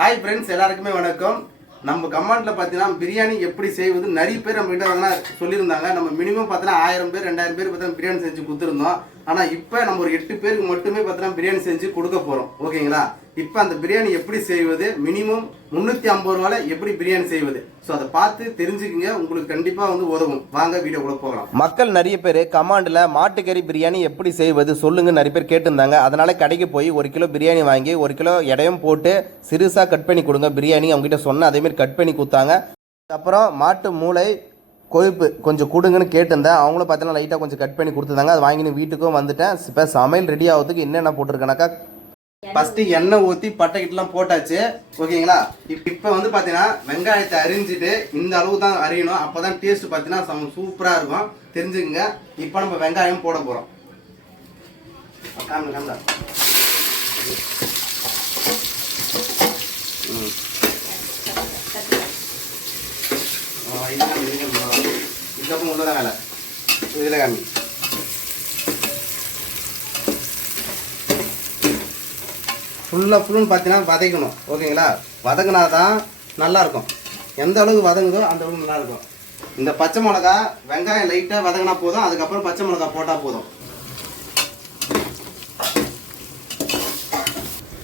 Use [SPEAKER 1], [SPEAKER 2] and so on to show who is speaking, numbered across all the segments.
[SPEAKER 1] Hi friends எல்லாருக்குமே வணக்கம். நம்ம கமெண்ட்ல பார்த்தீங்கன்னா பிரியாணி எப்படி செய்வது நிறைய பேர் நம்மகிட்ட வந்து சொல்லியிருந்தாங்க. நம்ம மினிமம் பார்த்தீங்கன்னா ஆயிரம் பேர் ரெண்டாயிரம் பேர் பார்த்தா பிரியாணி செஞ்சு கொடுத்துருந்தோம். ஆனால் இப்போ நம்ம ஒரு எட்டு பேருக்கு மட்டுமே பார்த்தீங்கன்னா பிரியாணி செஞ்சு கொடுக்க போகிறோம் ஓகேங்களா? இப்போ அந்த பிரியாணி எப்படி செய்வது மினிமம் முந்நூற்றி ஐம்பது ரூபாயில் எப்படி பிரியாணி செய்வது? ஸோ அதை பார்த்து தெரிஞ்சுக்குங்க. உங்களுக்கு கண்டிப்பாக வந்து உதவும். வாங்க வீடியோக்குள்ள போகலாம்.
[SPEAKER 2] மக்கள் நிறைய பேர் கமாண்டில் மாட்டுக்கறி பிரியாணி எப்படி செய்வது சொல்லுங்க நிறைய பேர் கேட்டிருந்தாங்க. அதனால் கடைக்கு போய் ஒரு கிலோ பிரியாணி வாங்கி ஒரு கிலோ எடையும் போட்டு சிறுசாக கட் பண்ணி கொடுங்க பிரியாணி. அவங்ககிட்ட சொன்ன அதேமாரி கட் பண்ணி கொடுத்தாங்க. அப்புறம் மாட்டு மூளை கொழுப்பு கொஞ்சம் கொடுங்கன்னு கேட்டிருந்தேன். அவங்களும் பார்த்தீங்கன்னா லைட்டாக கொஞ்சம் கட் பண்ணி கொடுத்துருந்தாங்க. அது வாங்கினு வீட்டுக்கும் வந்துட்டேன். இப்போ சமையல் ரெடி ஆகிறதுக்கு என்னென்ன போட்டிருக்கேனாக்கா
[SPEAKER 1] ஃபர்ஸ்ட் எண்ணெய் ஊற்றி பட்டைக்கிட்டலாம் போட்டாச்சு. ஓகேங்களா? இப்போ இப்போ வந்து பார்த்தீங்கன்னா வெங்காயத்தை அரிஞ்சிட்டு இந்த அளவு தான் அரியணும். அப்போ தான் டேஸ்ட் பார்த்தீங்கன்னா செம சூப்பராக இருக்கும். தெரிஞ்சுக்கங்க. இப்போ நம்ம வெங்காயம் போட போகிறோம் ம். இதுக்கப்புறம் உள்ளதான் வேலை. இதில் காமி. ஃபுல்லாக ஃபுல்லுன்னு பார்த்தீங்கன்னா வதக்கணும். ஓகேங்களா? வதங்கினா தான் நல்லாயிருக்கும். எந்த அளவுக்கு வதங்குதோ அந்த அளவுக்கு நல்லாயிருக்கும். இந்த பச்சை மிளகா வெங்காயம் லைட்டாக வதங்கினா போதும் அதுக்கப்புறம் பச்சை மிளகா போட்டால் போதும்.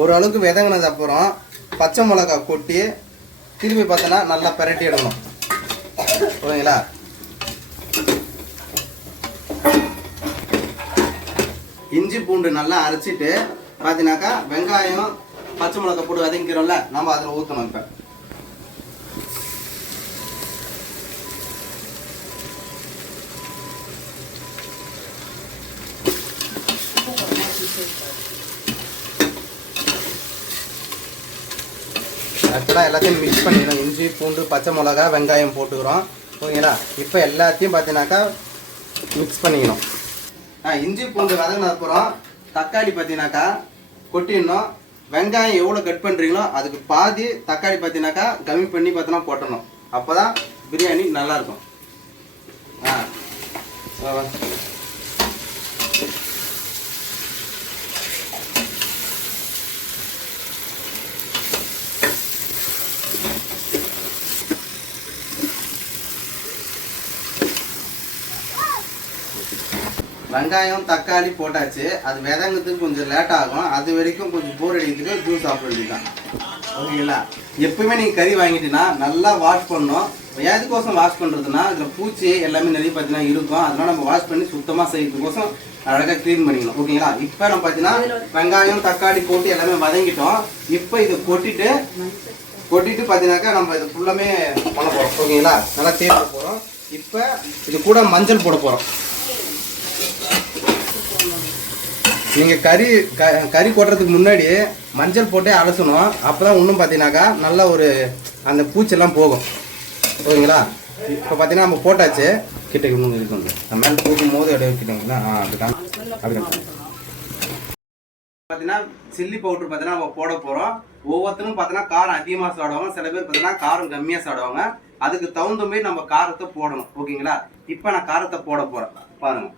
[SPEAKER 1] ஓரளவுக்கு விதங்கினது அப்புறம் பச்சை மிளகா கொட்டி திரும்பி பார்த்தோன்னா நல்லா பிரட்டி எடுக்கணும். ஓகேங்களா? இஞ்சி பூண்டு நல்லா அரைச்சிட்டு பார்த்தீங்கன்னாக்கா வெங்காயம் பச்சை மிளகாய் போட்டு வதங்கிக்கிறோம்ல நம்ம அதில் ஊற்றணும் இப்போ. ஆக்சுவலாக எல்லாத்தையும் மிக்ஸ் பண்ணிடணும். இஞ்சி பூண்டு பச்சை மிளகா வெங்காயம் போட்டுக்கிறோம். ஓகேங்களா? இப்போ எல்லாத்தையும் பார்த்தீங்கன்னாக்கா மிக்ஸ் பண்ணிக்கணும். ஆ இஞ்சி பூண்டு வதங்கின அப்புறம் தக்காளி பார்த்தீங்கன்னாக்கா கொட்டிடணும். வெங்காயம் எவ்வளோ கட் பண்ணுறீங்களோ அதுக்கு பாதி தக்காளி பார்த்தீங்கன்னாக்கா கம்மி பண்ணி பார்த்தோன்னா போட்டணும் அப்போ தான் பிரியாணி நல்லாயிருக்கும் ஆ வெங்காயம் தக்காளி போட்டாச்சு. அது விதங்கிறதுக்கு கொஞ்சம் லேட் ஆகும். அது வரைக்கும் கொஞ்சம் போர் அடிக்கிறதுக்கு ஜூஸ் சாப்பிட வேண்டியதுதான். ஓகேங்களா? எப்பவுமே நீங்கள் கறி வாங்கிட்டீங்கன்னா நல்லா வாஷ் பண்ணணும். எதுக்கோசம் வாஷ் பண்ணுறதுன்னா இதில் பூச்சி எல்லாமே நிறைய பார்த்தீங்கன்னா இருக்கும். அதனால நம்ம வாஷ் பண்ணி சுத்தமாக செய்யறதுக்கோசம் அழகாக க்ளீன் பண்ணிக்கணும். ஓகேங்களா? இப்போ நம்ம பார்த்தீங்கன்னா வெங்காயம் தக்காளி போட்டு எல்லாமே வதங்கிட்டோம். இப்போ இதை கொட்டிட்டு கொட்டிட்டு பார்த்தீங்கன்னாக்கா நம்ம இது ஃபுல்லாமே பண்ண போகிறோம் ஓகேங்களா? நல்லா தேய்க்க போகிறோம் இப்போ இது கூட மஞ்சள் போட போகிறோம் நீங்கள் கறி க- கறி கொட்டுறதுக்கு முன்னாடி மஞ்சள் போட்டே அலசணும். அப்பதான் இன்னும் பார்த்தீங்கன்னாக்கா நல்ல ஒரு அந்த பூச்செல்லாம் போகும். ஓகேங்களா இப்போ பார்த்தீங்கன்னா நம்ம போட்டாச்சு. கிட்ட இன்னும் இருக்கணும் நம்ம மேலே போகும் போது அப்படியே கிட்டங்களா ஆ அப்படிதான். அப்படிதான். பார்த்தீங்கன்னா சில்லி பவுடர் பார்த்தீங்கன்னா நம்ம போட போகிறோம் ஒவ்வொருத்தரும் பார்த்தீங்கன்னா காரம் அதிகமாக சாடுவாங்க சில பேர் பார்த்தீங்கன்னா காரம் கம்மியாக சாடுவாங்க அதுக்கு தகுந்த மாதிரி நம்ம காரத்தை போடணும். ஓகேங்களா? இப்போ நான் காரத்தை போட போகிறேன் பாருங்கள்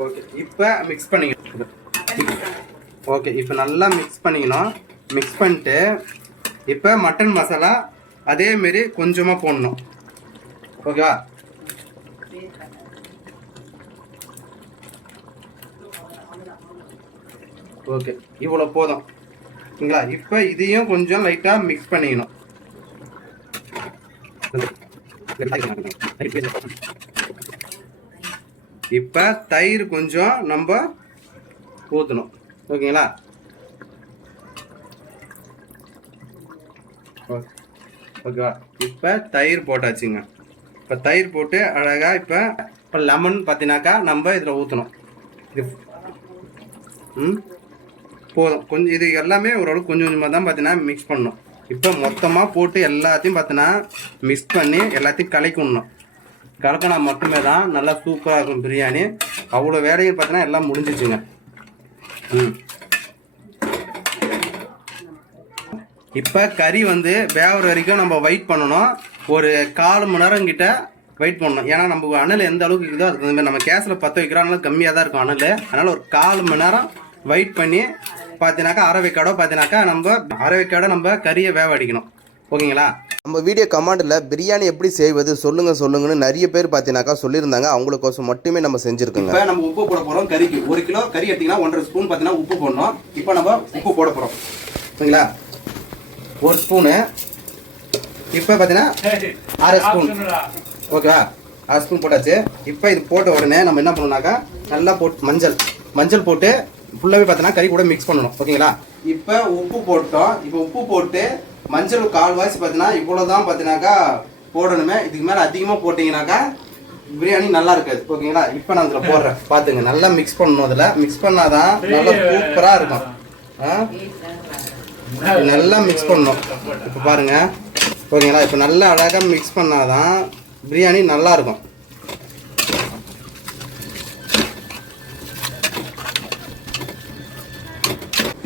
[SPEAKER 1] ஓகே இப்போ மிக்ஸ் பண்ணிக்கணும். ஓகே இப்போ நல்லா மிக்ஸ் பண்ணிக்கணும். மிக்ஸ் பண்ணிட்டு இப்போ மட்டன் மசாலா அதேமாரி கொஞ்சமாக போடணும். ஓகேவா ஓகே இவ்வளோ போதும். சரிங்களா இப்போ இதையும் கொஞ்சம் லைட்டாக மிக்ஸ் பண்ணிக்கணும். இப்போ தயிர் கொஞ்சம் நம்ம ஊற்றணும் ஓகேங்களா? ஓ- ஓகேவா? இப்போ தயிர் போட்டாச்சுங்க. இப்போ தயிர் போட்டு அழகாக இப்போ இப்போ லெமன் பார்த்தீங்கன்னாக்கா நம்ம இதில் ஊற்றணும் இது ம்? போதும். கொஞ்சம் இது எல்லாமே ஓரளவுக்கு கொஞ்சம் கொஞ்சமாக தான் பார்த்தீங்கன்னா மிக்ஸ் பண்ணணும். இப்போ மொத்தமாக போட்டு எல்லாத்தையும் பார்த்தீங்கன்னா மிக்ஸ் பண்ணி எல்லாத்தையும் கலைக்கணும் கலக்கினா மட்டுமே தான் நல்லா சூப்பராக இருக்கும் பிரியாணி. அவ்வளோ வேலையும் பார்த்தீங்கன்னா எல்லாம் முடிஞ்சிச்சுங்க. ம். இப்போ கறி வந்து வேகிற வரைக்கும் நம்ம வெயிட் பண்ணணும். ஒரு கால் மணி நேரம் கிட்ட வெயிட் பண்ணணும். ஏன்னா நம்ம அனல் எந்த அளவுக்கு இருக்குதோ அதுக்கு தகுந்த மாதிரி நம்ம கேஸில் பற்ற வைக்கிறோம் அதனால கம்மியாக தான் இருக்கும் அனல். அதனால் ஒரு கால் மணி நேரம் வெயிட் பண்ணி பார்த்தீங்கன்னாக்கா அரை வைக்காடோ பார்த்தீங்கன்னாக்கா நம்ம அரை வைக்காடோ நம்ம கறியை வேக அடிக்கணும் ஓகேங்களா?
[SPEAKER 2] நம்ம வீடியோ கமாண்டில் பிரியாணி எப்படி செய்வது சொல்லுங்க சொல்லுங்கன்னு நிறைய பேர் பார்த்தீங்கன்னாக்கா சொல்லியிருந்தாங்க. அவங்களுக்கோசம் மட்டுமே நம்ம செஞ்சுருக்கோங்க.
[SPEAKER 1] இப்போ நம்ம உப்பு போட போகிறோம் கறிக்கு. ஒரு கிலோ கறி எடுத்தீங்கன்னா ஒன்றரை ஸ்பூன் பார்த்தீங்கன்னா உப்பு போடணும். இப்போ நம்ம உப்பு போட போகிறோம். சரிங்களா? ஒரு ஸ்பூனு. இப்போ பார்த்தீங்கன்னா அரை ஸ்பூன். ஓகேவா? அரை ஸ்பூன் போட்டாச்சு. இப்போ இது போட்ட உடனே நம்ம என்ன பண்ணணும்னாக்கா நல்லா போட்டு மஞ்சள். மஞ்சள் போட்டு ஃபுல்லாகவே பார்த்தீங்கன்னா கறி கூட மிக்ஸ் பண்ணணும். ஓகேங்களா? இப்போ உப்பு போட்டோம். இப்போ உப்பு போட்டு மஞ்சள் கால்வாசி பார்த்தீங்கன்னா இவ்வளோ தான் பார்த்தீங்கன்னாக்கா போடணுமே. இதுக்கு மேலே அதிகமாக போட்டிங்கனாக்கா பிரியாணி நல்லா இருக்காது. ஓகேங்களா? இப்போ நான் இதில் போடுறேன். பார்த்துங்க நல்லா மிக்ஸ் பண்ணணும் அதில். மிக்ஸ் பண்ணாதான் நல்லா சூப்பராக இருக்கும். நல்லா மிக்ஸ் பண்ணணும். இப்போ பாருங்க. ஓகேங்களா? இப்போ நல்லா அழகாக மிக்ஸ் பண்ணாதான் பிரியாணி நல்லா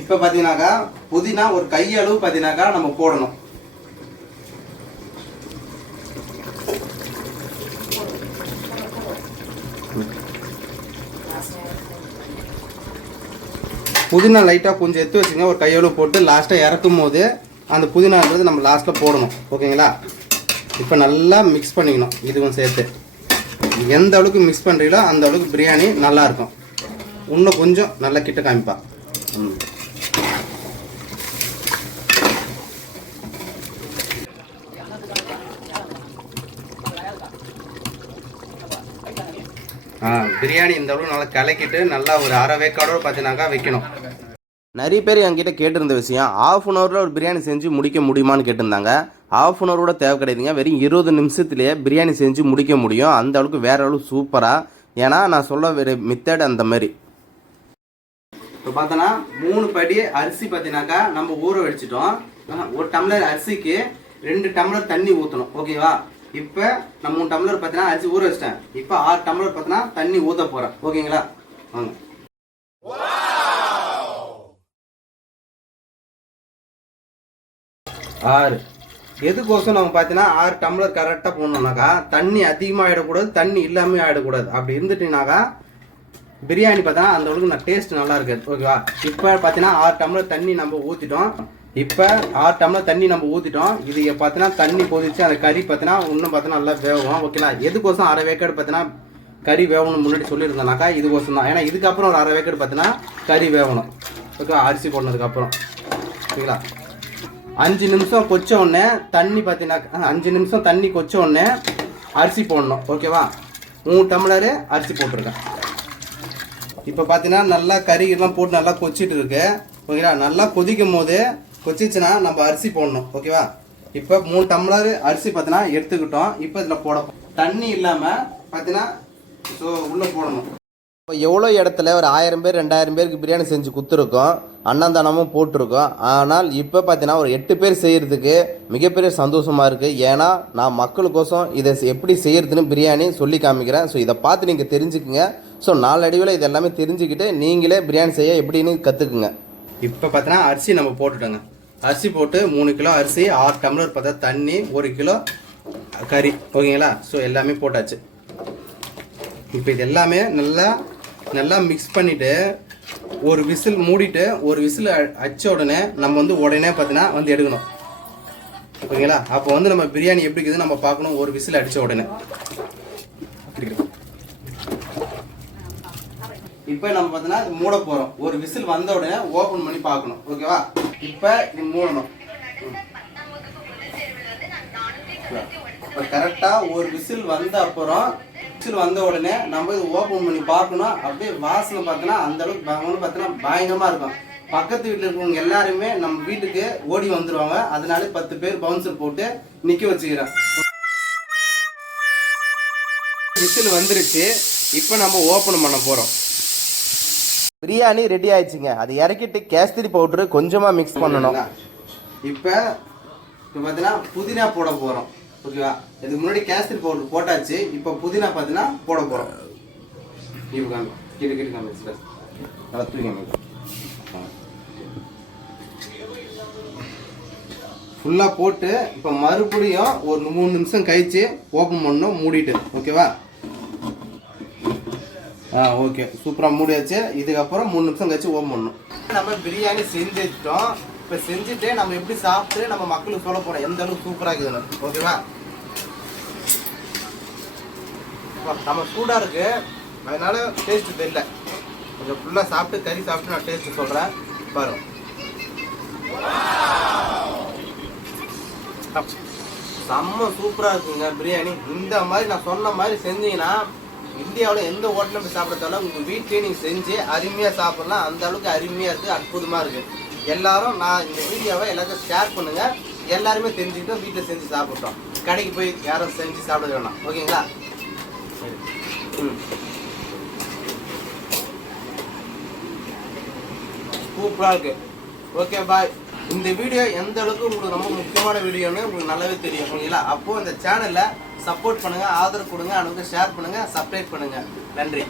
[SPEAKER 1] இப்போ பார்த்தீங்கன்னாக்கா புதினா ஒரு கையளவு பார்த்தீங்கன்னாக்கா நம்ம போடணும். புதினா லைட்டாக கொஞ்சம் எடுத்து வச்சுங்க. ஒரு கையளவு போட்டு லாஸ்ட்டாக இறக்கும் போது அந்த புதினான்றது நம்ம லாஸ்ட்டில் போடணும். ஓகேங்களா? இப்போ நல்லா மிக்ஸ் பண்ணிக்கணும். இதுவும் சேர்த்து. எந்த அளவுக்கு மிக்ஸ் பண்ணுறீங்களோ அந்த அளவுக்கு பிரியாணி நல்லாயிருக்கும் இன்னும் கொஞ்சம் நல்லா கிட்ட காமிப்பா. ம். பிரியாணி இந்த அளவு நல்லா கலக்கிட்டு நல்லா ஒரு அரை வேக்காடோட பார்த்தீங்கன்னாக்கா வைக்கணும்.
[SPEAKER 2] நிறைய பேர் என்கிட்ட கேட்டிருந்த விஷயம் ஆஃப் அன் ஹவரில் ஒரு பிரியாணி செஞ்சு முடிக்க முடியுமான்னு கேட்டிருந்தாங்க. ஆஃப் அன் ஹவரோட தேவை கிடையாதுங்க வெறும் இருபது நிமிஷத்துலேயே பிரியாணி செஞ்சு முடிக்க முடியும். அந்த அளவுக்கு வேற அளவுக்கு சூப்பராக ஏன்னா நான் சொல்ல வேறு மெத்தட் அந்த மாதிரி.
[SPEAKER 1] இப்போ பார்த்தோன்னா மூணு படி அரிசி பார்த்தீங்கன்னாக்கா நம்ம ஊற வச்சுட்டோம். ஆஹ், ஒரு டம்ளர் அரிசிக்கு ரெண்டு டம்ளர் தண்ணி ஊற்றணும் ஓகேவா? இப்போ நான் மூணு டம்ளர் பார்த்தீங்கன்னா அரிசி ஊற வச்சிட்டேன். இப்போ ஆறு டம்ளர் பார்த்தீங்கன்னா தண்ணி ஊற்ற போகிறேன் ஓகேங்களா? வாங்க. ஆறு. எதுக்கோசம் நம்ம பார்த்தீங்கன்னா ஆறு டம்ளர் கரெக்டாக போடணும்னாக்கா தண்ணி அதிகமாக ஆகிடக்கூடாது தண்ணி இல்லாமல் ஆகிடக்கூடாது அப்படி இருந்துட்டீங்கன்னாக்கா பிரியாணி பார்த்தா அந்த அளவுக்கு நான் டேஸ்ட் நல்லா இருக்காது ஓகேவா? இப்போ பார்த்தீங்கன்னா ஆறு டம்ளர் தண்ணி நம்ம ஊற்றிட்டோம் இப்போ ஆறு டம்ளர் தண்ணி நம்ம ஊற்றிட்டோம் இது பார்த்தீங்கன்னா தண்ணி கொதிச்சு அந்த கறி பார்த்தீங்கன்னா இன்னும் பார்த்தீங்கன்னா நல்லா வேகும் ஓகேங்களா எதுக்கோசம் அரை வேக்காடு பார்த்தீங்கன்னா கறி வேகணும்னு முன்னாடி சொல்லியிருந்தேனாக்கா இதுக்கோசம் தான். ஏன்னா இதுக்கப்புறம் ஒரு அரை வேக்காடு பார்த்தீங்கன்னா கறி வேகணும் ஓகே அரிசி போடுனதுக்கப்புறம் ஓகேங்களா அஞ்சு நிமிஷம் கொச்ச உடனே தண்ணி பார்த்தீங்கன்னா அஞ்சு நிமிஷம் தண்ணி கொச்ச உடனே அரிசி போடணும். ஓகேவா மூணு டம்ளரு அரிசி போட்டிருக்கேன். இப்போ பார்த்தீங்கன்னா நல்லா கறி எல்லாம் போட்டு நல்லா கொச்சிட்டு இருக்கு. ஓகேங்களா நல்லா கொதிக்கும் போது கொச்சிச்சுன்னா நம்ம அரிசி போடணும் ஓகேவா? இப்போ மூணு டம்ளர் அரிசி பார்த்தீங்கன்னா எடுத்துக்கிட்டோம். இப்போ இதில் போட தண்ணி இல்லாமல் பார்த்தீங்கன்னா ஸோ உள்ளே போடணும்.
[SPEAKER 2] இப்போ எவ்வளோ இடத்துல ஒரு ஆயிரம் பேர் ரெண்டாயிரம் பேருக்கு பிரியாணி செஞ்சு கொடுத்துருக்கோம். அன்னதானமும் போட்டிருக்கோம். ஆனால் இப்போ பார்த்தீங்கன்னா ஒரு எட்டு பேர் செய்கிறதுக்கு மிகப்பெரிய சந்தோஷமாக இருக்குது ஏன்னா நான் மக்களுக்கோசம் இதை எப்படி செய்யறதுன்னு பிரியாணி சொல்லி காமிக்கிறேன். ஸோ இதை பார்த்து நீங்கள் தெரிஞ்சுக்குங்க. ஸோ நாளடைவில் இது எல்லாமே தெரிஞ்சுக்கிட்டு நீங்களே பிரியாணி செய்ய எப்படின்னு கற்றுக்குங்க
[SPEAKER 1] இப்போ பார்த்தீங்கன்னா அரிசி நம்ம போட்டுட்டோங்க. அரிசி போட்டு மூணு கிலோ அரிசி ஆறு டம்ளர் பார்த்தா தண்ணி ஒரு கிலோ கறி. ஓகேங்களா? ஸோ எல்லாமே போட்டாச்சு. இப்போ இது எல்லாமே நல்லா நல்லா மிக்ஸ் பண்ணிவிட்டு ஒரு விசில் மூடிட்டு ஒரு விசில் அடித்த உடனே நம்ம வந்து உடனே பார்த்தீங்கன்னா வந்து எடுக்கணும். ஓகேங்களா? அப்போ வந்து நம்ம பிரியாணி எப்படி இருக்குதுன்னு நம்ம பார்க்கணும் ஒரு விசில் அடித்த உடனே. இப்போ நம்ம பார்த்தீங்கன்னா மூட போகிறோம் ஒரு விசில் வந்த உடனே ஓப்பன் பண்ணி பார்க்கணும். ஓகேவா? இப்போ இது மூடணும். இப்போ கரெக்டாக ஒரு விசில் வந்த அப்புறம் விசில் வந்த உடனே நம்ம இது ஓப்பன் பண்ணி பார்க்கணும். அப்படியே வாசனை பார்த்தோன்னா அந்த அளவுக்கு பயங்கரமா பார்த்தோன்னா பயங்கரமாக இருக்கும். பக்கத்து வீட்டில் இருக்கிறவங்க எல்லாருமே நம்ம வீட்டுக்கு ஓடி வந்துருவாங்க. அதனால பத்து பேர் பவுன்சர் போட்டு நிற்க வச்சுக்கிறேன். விசில் வந்துருச்சு. இப்போ நம்ம ஓப்பன் பண்ண போகிறோம்
[SPEAKER 2] பிரியாணி ரெடி ஆயிடுச்சுங்க. அது இறக்கிட்டு கேஸ்திரி பவுட்ரு கொஞ்சமாக மிக்ஸ் பண்ணணும்.
[SPEAKER 1] இப்போ இப்போ பார்த்தீங்கன்னா புதினா போட போகிறோம் ஓகேவா? இதுக்கு முன்னாடி கேஸ்திரி பவுடர் போட்டாச்சு. இப்போ புதினா பார்த்தீங்கன்னா போட போகிறோம் இப்போ காமி கிட்ட கிட்ட காமி சார் நல்லா தூக்கி ஃபுல்லாக போட்டு இப்போ மறுபடியும் ஒரு மூணு நிமிஷம் கழிச்சு ஓப்பன் பண்ணணும் மூடிட்டு. ஓகேவா? ஆ ஓகே. சூப்பராக மூடியாச்சு. இதுக்கப்புறம் மூணு நிமிஷம் கழிச்சு ஓம் பண்ணணும். நம்ம பிரியாணி செஞ்சுட்டோம். இப்போ செஞ்சுட்டு நம்ம எப்படி சாப்பிட்டு நம்ம மக்களுக்கு சொல்ல போகிறோம் எந்த அளவுக்கு சூப்பராக இருக்குதுன்னு ஓகேவா? நம்ம சூடாக இருக்கு. அதனால டேஸ்ட் தெரியல. கொஞ்சம் ஃபுல்லாக சாப்பிட்டு கறி சாப்பிட்டு நான் டேஸ்ட் சொல்கிறேன் பாருங்க செம்ம சூப்பராக இருக்குங்க பிரியாணி. இந்த மாதிரி நான் சொன்ன மாதிரி செஞ்சீங்கன்னா இந்தியாவில் எந்த ஹோட்டலில் போய் சாப்பிட்றதால உங்கள் வீட்லேயே நீங்கள் செஞ்சு அருமையாக சாப்பிட்லாம். அந்த அளவுக்கு அருமையாக இருக்குது அற்புதமாக இருக்குது எல்லாரும் நான் இந்த வீடியோவை எல்லாத்தையும் ஷேர் பண்ணுங்கள் எல்லாருமே தெரிஞ்சுக்கிட்டோம் வீட்டில் செஞ்சு சாப்பிட்டோம். கடைக்கு போய் யாரும் செஞ்சு சாப்பிட வேணாம். ஓகேங்களா? சரி ம். சூப்பராக இருக்குது ஓகே பாய் இந்த வீடியோ எந்த அளவுக்கு உங்களுக்கு ரொம்ப முக்கியமான வீடியோன்னு உங்களுக்கு நல்லாவே தெரியும் ஓகேங்களா அப்போது இந்த சேனலை சப்போர்ட் பண்ணுங்கள் ஆதரவு கொடுங்க அனுக்கு ஷேர் பண்ணுங்கள் சப்ஸ்கிரைப் பண்ணுங்கள் நன்றி.